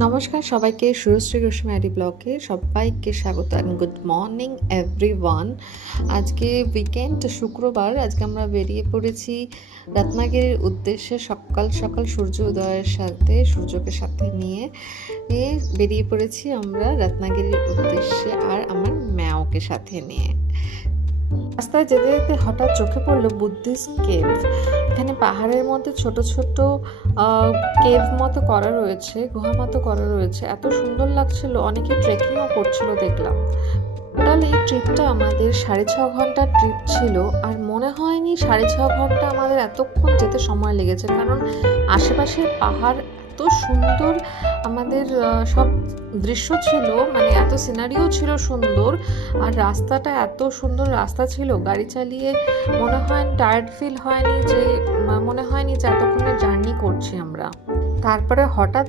নমস্কার সবাইকে, শুরুশ্রী রশ্মি ব্লগে সবাইকে স্বাগত অ্যান্ড গুড মর্নিং এভরিওয়ান। আজকে উইকেন্ড, শুক্রবার। আজকে আমরা বেরিয়ে পড়েছি রত্নাগিরির উদ্দেশ্যে। সকাল সকাল সূর্য উদয়ের সাথে, সূর্যকে সাথে নিয়ে বেরিয়ে পড়েছি আমরা রত্নাগিরির উদ্দেশ্যে, আর আমার ম্যাওকে সাথে নিয়ে। রাস্তায় যেতে যেতে হঠাৎ চোখে পড়লো বুদ্ধিস্ট কেভ। এখানে পাহাড়ের মধ্যে ছোট ছোট কেভ মতো করা রয়েছে, গুহা মতো করা রয়েছে। এত সুন্দর লাগছিল, অনেকে ট্রেকিংও করছিল দেখলাম। টোটাল এই ট্রিপটা আমাদের 6.5 ঘন্টার ট্রিপ ছিল, আর মনে হয়নি 6.5 ঘন্টা আমাদের এতক্ষণ যেতে সময় লেগেছে, কারণ আশেপাশের পাহাড় এত সুন্দর, আমাদের সব দৃশ্য ছিল, মানে এত সিনারিও ছিল সুন্দর, আর রাস্তাটা এত সুন্দর রাস্তা ছিল, গাড়ি চালিয়ে মনে হয় টায়ার্ড ফিল হয়নি, যে মনে হয়নি যে এতক্ষণের জার্নি করছি আমরা। তারপরে হঠাৎ